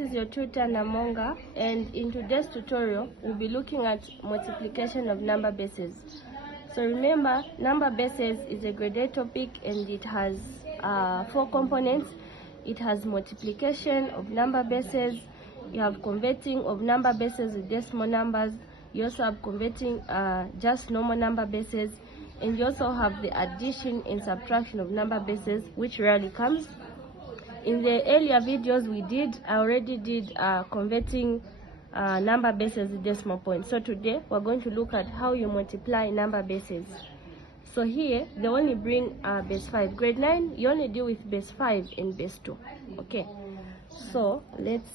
this is your tutor Namonga, and in today's tutorial we'll be looking at multiplication of number bases. So remember, number bases is a grade 8 topic and it has 4 components. It has multiplication of number bases, you have converting of number bases with decimal numbers, you also have converting just normal number bases, and you also have the addition and subtraction of number bases, which rarely comes. In the earlier videos I already did converting number bases with decimal points. So today we're going to look at how you multiply number bases. So here they only bring base 5. Grade 9 you only deal with base 5 and base 2. Okay, so let's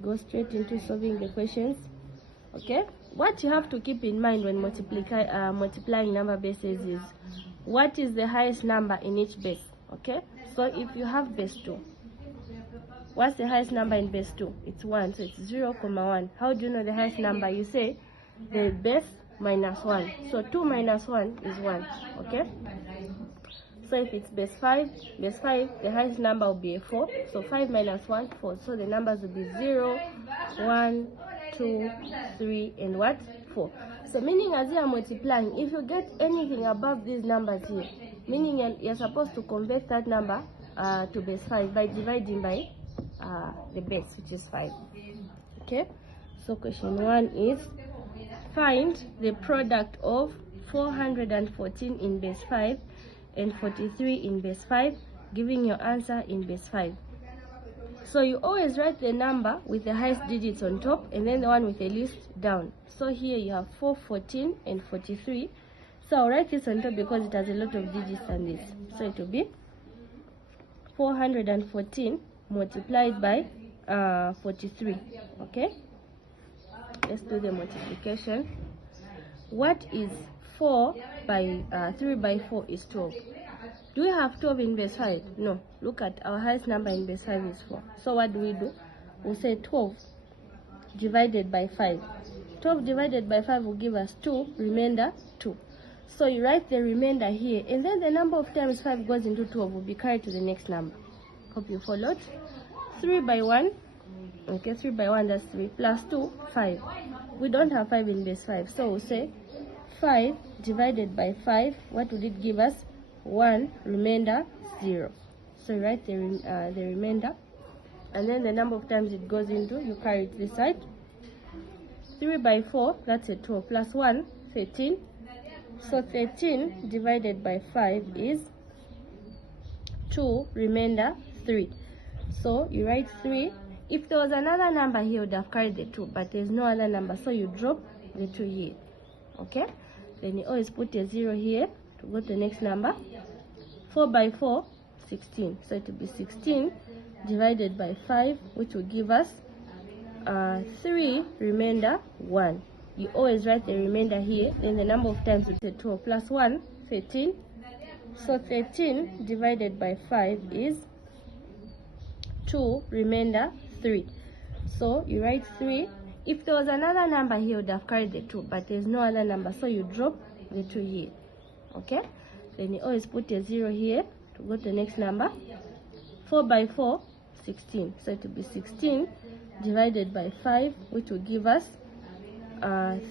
go straight into solving the questions. Okay, what you have to keep in mind when multiplying number bases is what is the highest number in each base. Okay, so if you have base 2, what's the highest number in base 2? It's 1, so it's 0, 1. How do you know the highest number? You say the base minus 1. So 2 minus 1 is 1. Okay, so if it's base 5, the highest number will be a 4. So 5 minus 1, 4. So the numbers will be 0, 1, 2, 3, and what? 4. So meaning, as you are multiplying, if you get anything above these numbers here, meaning you're supposed to convert that number to base 5 by dividing by the base, which is 5. Okay, so question 1 is find the product of 414 in base 5 and 43 in base 5, giving your answer in base 5. So you always write the number with the highest digits on top and then the one with the least down. So here you have 414 and 43. So I'll write this on top because it has a lot of digits than this. So it will be 414 multiplied by 43. Okay, let's do the multiplication. What is 4 by 3 by 4 is 12. Do we have 12 in base 5? No. Look at our highest number in base 5 is 4. So what do? We'll say 12 divided by 5. 12 divided by 5 will give us 2, remainder 2. So you write the remainder here, and then the number of times 5 goes into 12 will be carried to the next number. Hope you followed. 3 by 1. Okay, 3 by 1, that's 3. Plus 2, 5. We don't have 5 in base 5. So we'll say 5 divided by 5. What would it give us? 1, remainder 0. So you write the remainder, and then the number of times it goes into, you carry it this side. 3 by 4, that's a 12, plus 1, 13. So 13 divided by 5 is 2, remainder 3. So you write 3. If there was another number here, you would have carried the 2, but there's no other number, so you drop the 2 here. Okay, then you always put a 0 here to go to the next number. 4 by 4, 16. So it will be 16 divided by 5, which will give us 3, remainder 1. You always write the remainder here, then the number of times is 12, plus 1, 13. So 13 divided by 5 is 2, remainder 3. So you write 3. If there was another number here, you would have carried the 2, but there's no other number, so you drop the 2 here. Okay, then you always put a 0 here to go to the next number. 4 by 4, 16. So it will be 16 divided by 5, which will give us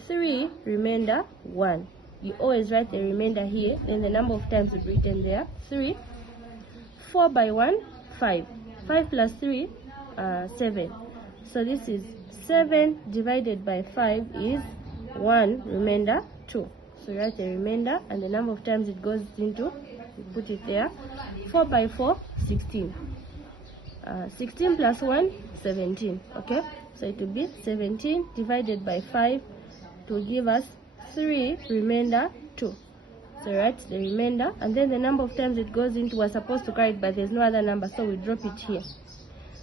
3, remainder 1. You always write the remainder here, then the number of times is written there. 3. 4 by 1, 5. 5 plus 3, 7. So this is 7 divided by 5 is 1, remainder 2. So write the remainder and the number of times it goes into, you put it there. 4 by 4, 16. 16 plus 1, 17. Okay, so it will be 17 divided by 5 to give us 3, remainder 2. So write the remainder, and then the number of times it goes into, we're supposed to carry it, but there's no other number, so we drop it here.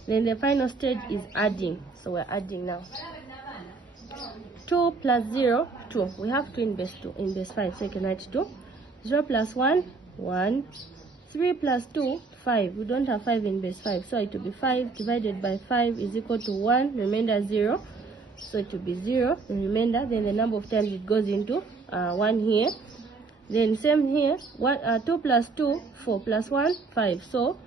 Then the final stage is adding. So we're adding now. 2 plus 0, 2. We have 2 in base 2, in base 5, so you can write 2. 0 plus 1, 1. 3 plus 2, 5. We don't have 5 in base 5, so it will be 5 divided by 5 is equal to 1, remainder 0. So it will be 0, the remainder, then the number of times it goes into 1 here. Then same here, 2 plus 2, 4 plus 1, 5. So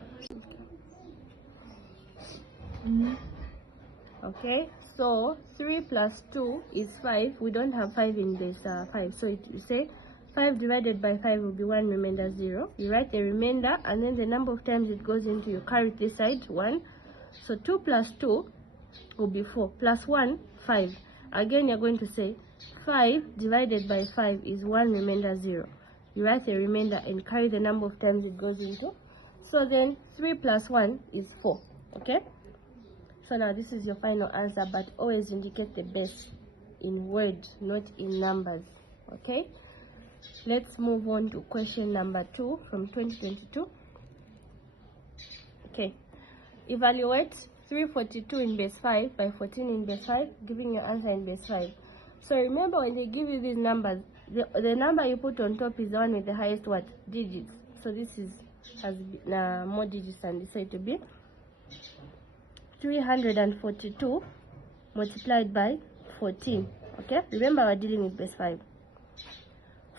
Okay, so 3 plus 2 is 5. We don't have 5 in this 5, so you say 5 divided by 5 will be 1, remainder 0. You write the remainder, and then the number of times it goes into, you carry this side 1. So 2 plus 2 will be 4, plus 1, 5. Again, you're going to say 5 divided by 5 is 1, remainder 0. You write the remainder and carry the number of times it goes into. So then 3 plus 1 is 4. Okay, so now this is your final answer, but always indicate the base in word, not in numbers. Okay, let's move on to question number 2 from 2022. Okay, evaluate 342 in base 5 by 14 in base 5, giving your answer in base 5. So remember, when they give you these numbers, the number you put on top is the one with the highest what? Digits. So this has more digits than this, so it will be 342 multiplied by 14. Okay, remember we're dealing with base 5.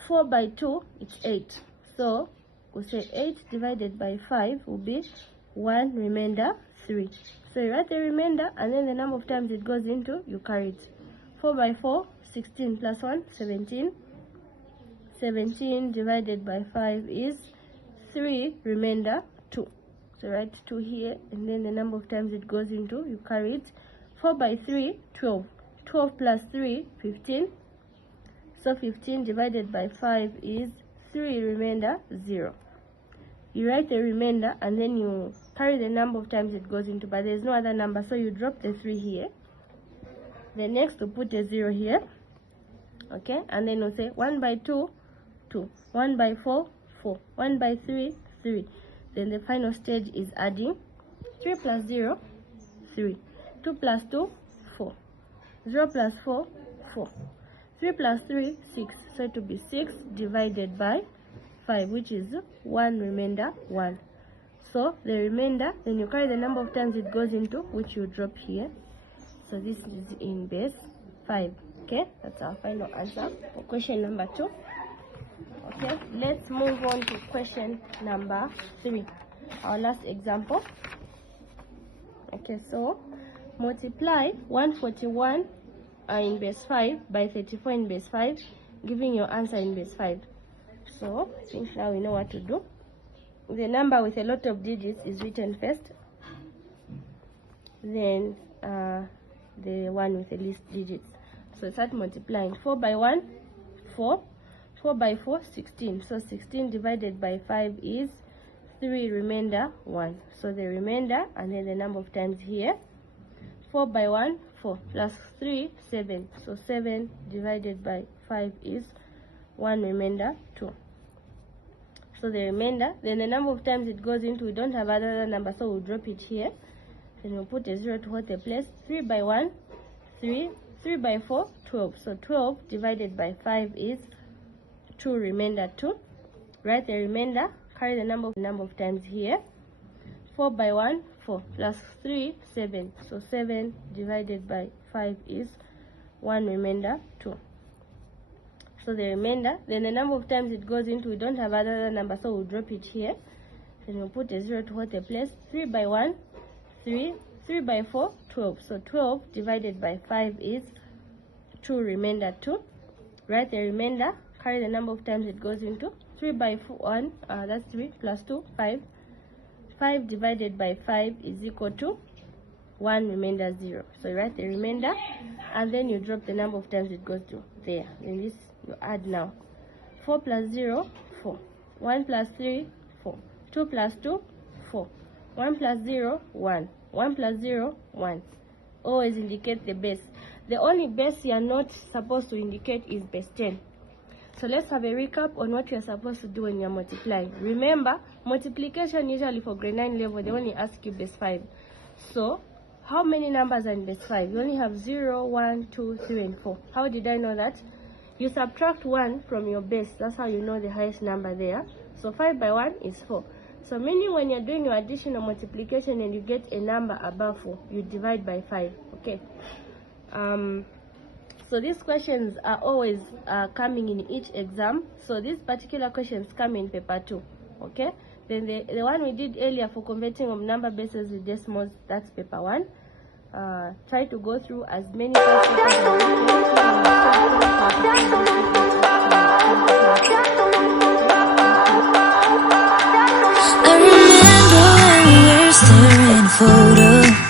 4 by 2, it's 8. So we'll say 8 divided by 5 will be 1, remainder 3. So you write the remainder, and then the number of times it goes into, you carry it. 4 by 4, 16 plus 1, 17. 17 divided by 5 is 3, remainder 2. So write 2 here, and then the number of times it goes into, you carry it. 4 by 3, 12. 12 plus 3, 15. So 15 divided by 5 is 3, remainder 0. You write the remainder, and then you carry the number of times it goes into, but there's no other number, so you drop the 3 here. Then next you put a 0 here. Okay, and then we'll say 1 by 2, 2. 1 by 4, 4. 1 by 3, 3. Then the final stage is adding. 3 plus 0, 3. 2 plus 2, 4. 0 plus 4, 4. 3 plus 3, 6. So it will be 6 divided by 5, which is 1, remainder 1. So the remainder, then you carry the number of times it goes into, which you drop here. So this is in base 5. Okay, that's our final answer for question number 2. Okay, let's move on to question number 3, our last example. Okay, so multiply 141 in base 5 by 34 in base 5, giving your answer in base 5. So I think now we know what to do. The number with a lot of digits is written first, then the one with the least digits. So start multiplying. 4 by 1, 4. 4 by 4, 16. So 16 divided by 5 is 3, remainder 1. So the remainder, and then the number of times here. 4 by 1, 4. Plus 3, 7. So 7 divided by 5 is 1, remainder 2. So the remainder, then the number of times it goes into, we don't have another number, so we'll drop it here. Then we'll put a 0 to hold the place. 3 by 1, 3. 3 by 4, 12. So 12 divided by 5 is 2, remainder 2. Write the remainder, carry the number of times here. 4 by 1, 4. Plus 3, 7. So 7 divided by 5 is 1, remainder 2. So the remainder, then the number of times it goes into, we don't have another number, so we'll drop it here. Then we'll put a 0 to hold the place. 3 by 1, 3. 3 by 4, 12. So 12 divided by 5 is 2, remainder 2. Write the remainder, carry the number of times it goes into. 3 by 1, that's 3, plus 2, 5. 5 divided by 5 is equal to 1, remainder 0. So you write the remainder, and then you drop the number of times it goes to there. Then this you add now. 4 plus 0, 4. 1 plus 3, 4. 2 plus 2, 4. 1 plus 0, 1. 1 plus 0, 1. Always indicate the base. The only base you are not supposed to indicate is base 10. So let's have a recap on what you are supposed to do when you are multiplying. Remember, multiplication usually for grade 9 level, they only ask you base 5. So how many numbers are in base 5? You only have 0, 1, 2, 3, and 4. How did I know that? You subtract 1 from your base. That's how you know the highest number there. So 5 by 1 is 4. So meaning when you're doing your addition or multiplication and you get a number above 4, you divide by 5. Okay. So these questions are always coming in each exam. So these particular questions come in paper 2. Okay. Then the one we did earlier for converting of number bases with decimals, that's paper 1. Try to go through as many past papers as you I remember when we were staring photos.